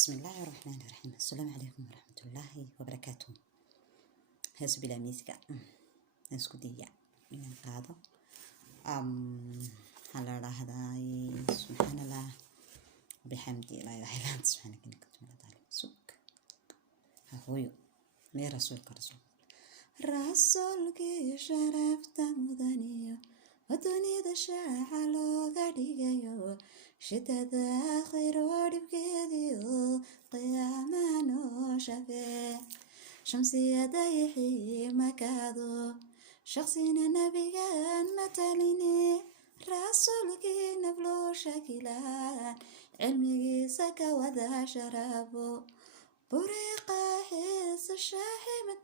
بسم الله الرحمن الرحيم. السلام عليكم ورحمة الله وبركاته. هذا بلا ميزك نسكو ديا من القاعدة على هذا سبحان الله وبحمده لا إله إلا أنت سبحانك إني كنت من الظالمين. سك هويو مي رسولك رسولك شرفت مدنيو ودنيا شاعة لو غديو شتى آخر وربكيديو قياما نوشفه شمسية دايحي مكادو شخصين نبيان متاليني رسولك نبلو شكلان علمي سكا وذا شرابو بريقا حس الشاحمن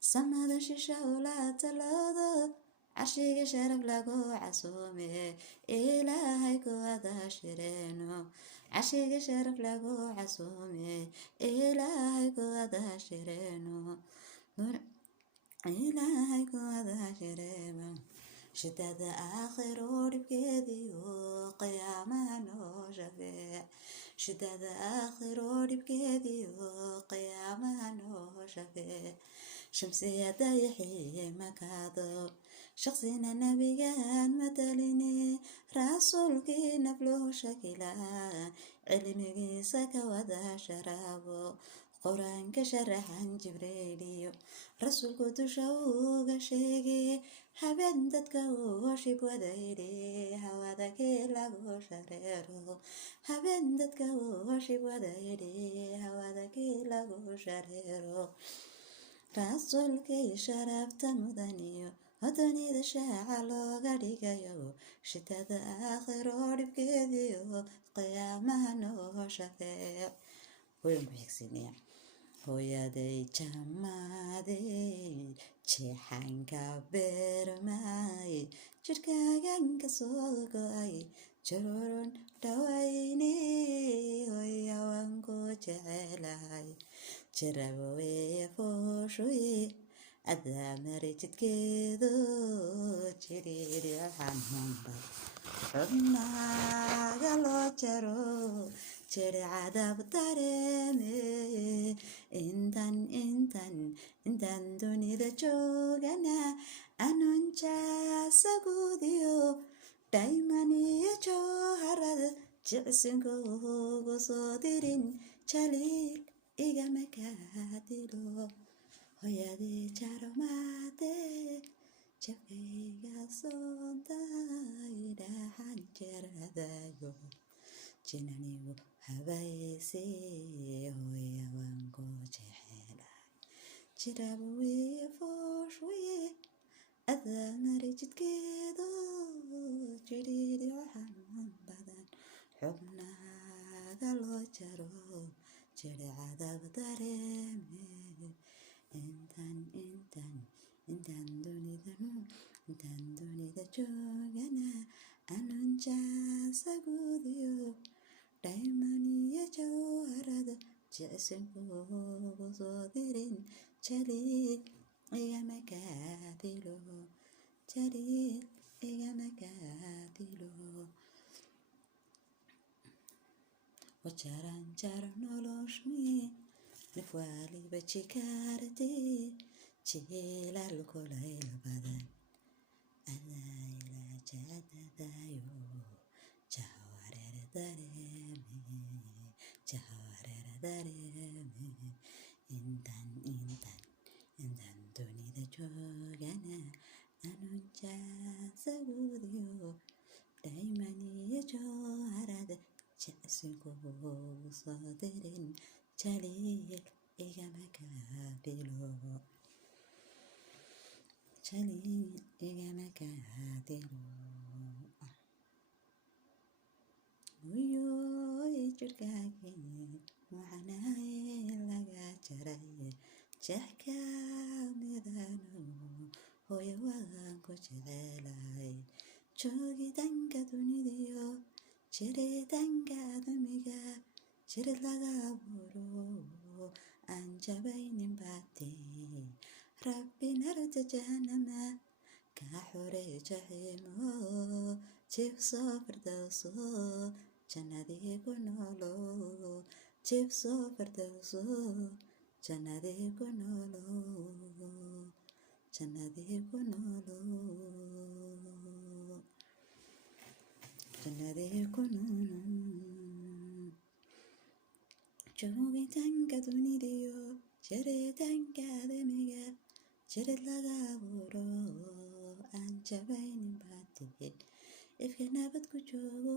سمد شيشة ولا تلوضو عشيق شرف لقو عصومي إلهي كوذا شرينو عشيق شرف لقو عصومي إلهي كوذا شرينو إلهي كوذا شرينو شدد آخر وربكيدي وقياما نوشفه شدد آخر وربكيدي وقياما نوشفه شمسية دايحي مكادو شخصنا نبيان متليني رسولك نبلو شكلان علمي سكا وذا شرابو قرآن كشرحان جبريليو رسولك تشوق شيقي هبن دتكو شب ودايري هواذاك لغو شريرو هبن دتكو شب ودايري هواذاك لغو شريرو رسولك شرفت مدنيو ودني ذا شاعة لو غديقيو شتى ذا آخر وربكيديو قياما نوشفه ويوم بيكسينيا هويادي جمادي جيحانكا بيرماي جركاغانكا سوغاي جرورون دوايني هويا وانكو جعلاي جرابوي فوشوي أدامري جدكيدو جريري حنهنبا حبنا قالو جرو جري عذاب داريمي intan dunida joogana anunja sagudiyo daymaniyo jooharada jicsinkuugu soo dirin jaliil igama kaadilo hoyadii jarmaade jabkayga soodaydaxan jaradayo jinanigu habayse hoya wango jexelay jiraabwiye fooshuye adamari jidkeedo jiriiri xanuun badan xubnaaga loo jaro jiri cadab dareeme intaan dunida joogana anunjaasagudiyo daymaniyo jawharada jicsinkuugu soo dirin jaliil igama kaadilo jaliil igama kaadilo wajaran jar noloshmi nafwaaliba jikaarti jiilal kulayl badan adayla jadadayo jawareer dareeme intaan dunida joogana anunjaasagudiyo daymaniyo jooharada jicsinkuugu soo dirin jaliil igama kaadilo jaliil igama kaadilo ويوي جركاكي وعناي لغا جراي جحكا ميدانو هوي وانكو جعلاي جوغي دنكا دونيديو جري دنكا دميغا جري لغا بورو أنجبين باتي ربي نرد جهنم كحوري جحيمو جيب صفر دوسو jannadii ku noolow jibso fardowso jannadii ku noolo jannadii ku noolo jannadii ku noolo joogitaanka dunidiyo jiritaanka aadamiga jirid laga abuuro aan jabaynin baad tihiin ifka nabad ku joogo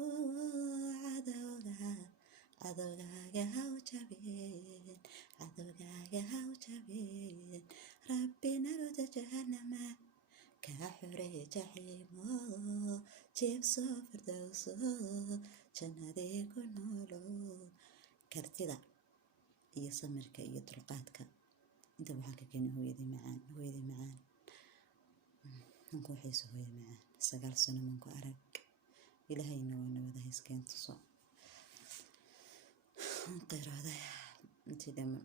cadowgaaga ha u jabeen cadowgaaga ha u jabeen rabbi naruda jahannama kaa xurey jaxiimo jibso fardowso jannadii ku noolo kartida iyo samirka iyo dulqaadka inta waxaa ka keeni hooyadii macaan anku waxayse hooyada macaan 9 sano manku arag ilaahayna waa nabada hayskeen tuso qiraaday intii dhama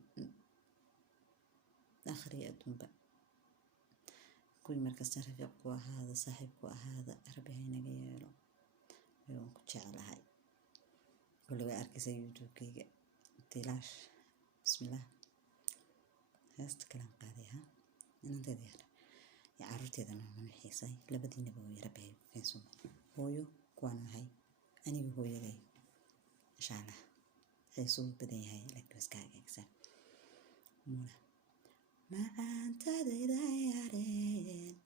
akhri adduunba kuwii markasta rafiiq ku ahaada saaxiib ku ahaada rabbi haynaga yeelo waan ku jecelahay kulli way arkaysa youtube-kayga tilaash bismillah heesta kalaan qaaday inanteeda yar iyo caruurteedana waan xiisay labadiinaba way rabbi hay keenso hooyo kuwaan ahay aniga hooyaday insha allah xiisuu badan yahay laakiin iskaaga egsan mula macaantadayda yareen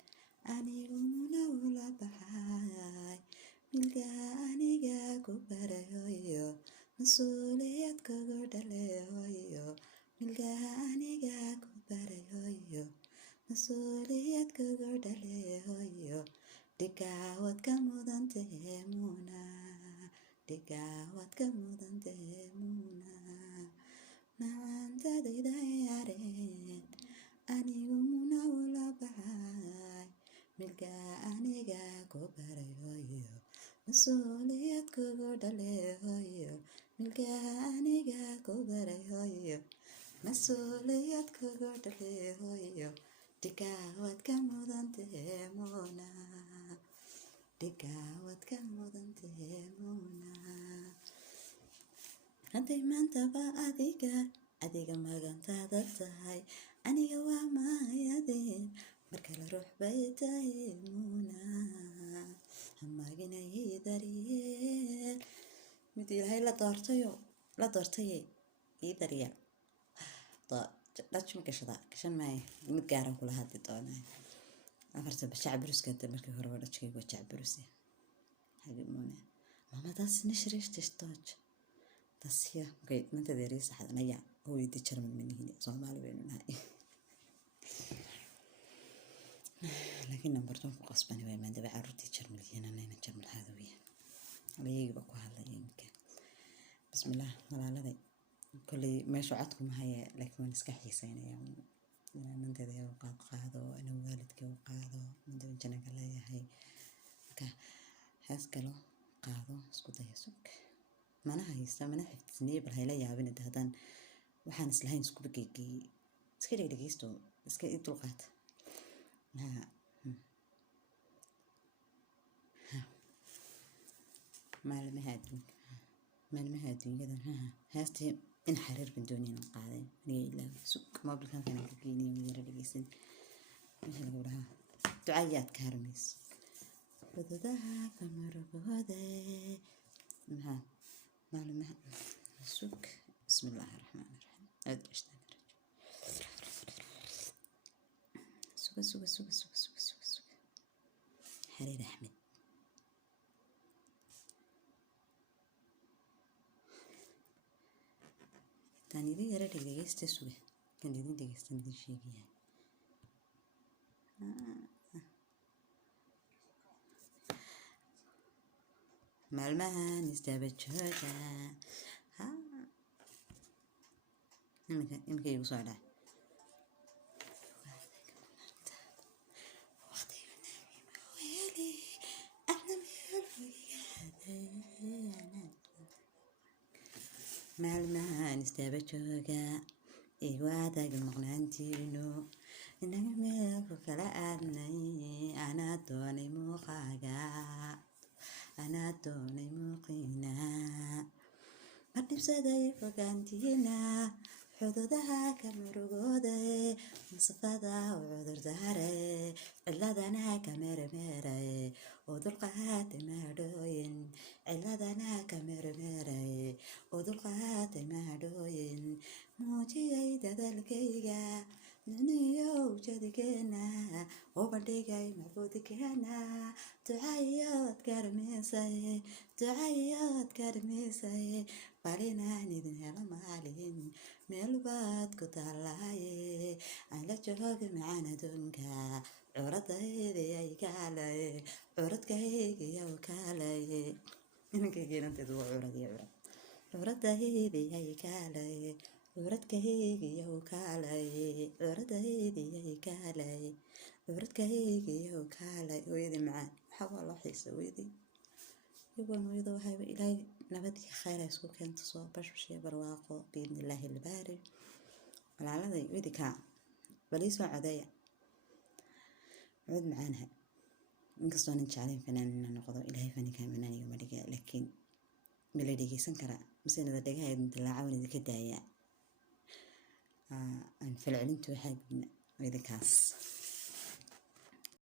anigu muna ula baxay milka aniga ku barayo mas-uuliyad kugu dhaleeyo milka aniga ku barayo mas-uuliyad kugu dhaleeyo dhigaawad ka mudan tahe muna dhigaawad ka mudan tahe muna macaantadayda yareen anigu muna ula baxay milka aniga ku barayo mas-uuliyad kugu dhaleeyo milka aniga ku barayo mas-uuliyad kugu dhaleeyo dhigaawad ka mudan tahe muna dhigaawad ka mudan tahe muna hadday maantaba adiga magantaada tahay aniga waa maayadeen markale ruux bay tahay muna hamaginayay daryeel mid ilaahay la doortayay ii daryeel dhajma gashan maayo mid gaaran kula hadli doonaa afarta jacburuskata markii hore waa dhajkaygu waa jacburuse habimuna mama das nicht richtig deutsch das hier okay manta deeriisa xadanaya hooyadii Jarman manihin Soomaali baynu nahay laakiin number 2 ku qasbani way maanta caruurtii Jarmaliyana inaan Jarmal haadawiya alayga ku hadlay imka bismillah walaaladay kulli meesha codku ma haya laakiin waan iska xiiseynaya inaan nanteeda u qaado inaan waalidka u qaado inta janaga leeyahay marka hees kalo qaado isku dayo sug mana haysta mana xifdisnay bal hayla yaabin haddaan waxaan islahayn isku bageeyay iska dhegeysto iska dulqaad maalmaha adduunyadan heestii in xariir ban doonayna qaaday aniga ilaa sug mobilkan kana ka geeyay yara dhegeysan meesha lagu dhahaa ducayaad ka harmays wadadaha kamarabooda maalmaha sug bismillahir rahmanir rahim aad ishtaan سوق حرير أحمد تاني دي يرى دقيقة تسوق كان دي دقيقة تاني شيء فيها مالمها نستبد شهادة ها يمكن يوصل على maalmahan istaba jooga iwaadaga maqnaantiino inaga meel ku kala aadnay anaa doonay muuqaaga anaa doonay muuqiina ma dhibsaday fogaantiina xuduudaha ka murugooda masafada u cudur daare ciladana ka meremeeray oo dulqaatay mahadhooyin ciladana ka meremeeray oo dulqaatay mahadhooyin muujiyay dadaalkayga niniyo jadigeena oo bandhigay macbuudkeena ducayood garmeysay balinaan idin helo maalin meel baad ku taalaaye aan la jooga macaan adduunka curadayday kaalay curadkaygiyow kaalay inankaygiinanteedu waa curadayday kaalay curadkaygiyow kaalay curadkaygiyow kaalay hooyadii macaan waxaa waa loo xiisa hooyadii iyagoon hooyada waxayba ilaahay nabadii khayra isku keento soo bashbashee barwaaqo biidnillaahi albaari walaaladay widika baliisoo codeeya cod macaanha inkastoo nin jeclayn fanaanina noqdo ilaahay fanikaa fanaaniga ma dhiga laakiin ma la dhegeysan karaa masenada dhagaha dilaacawan idinka daaya aan falcelintu waxaa gudna idinkaas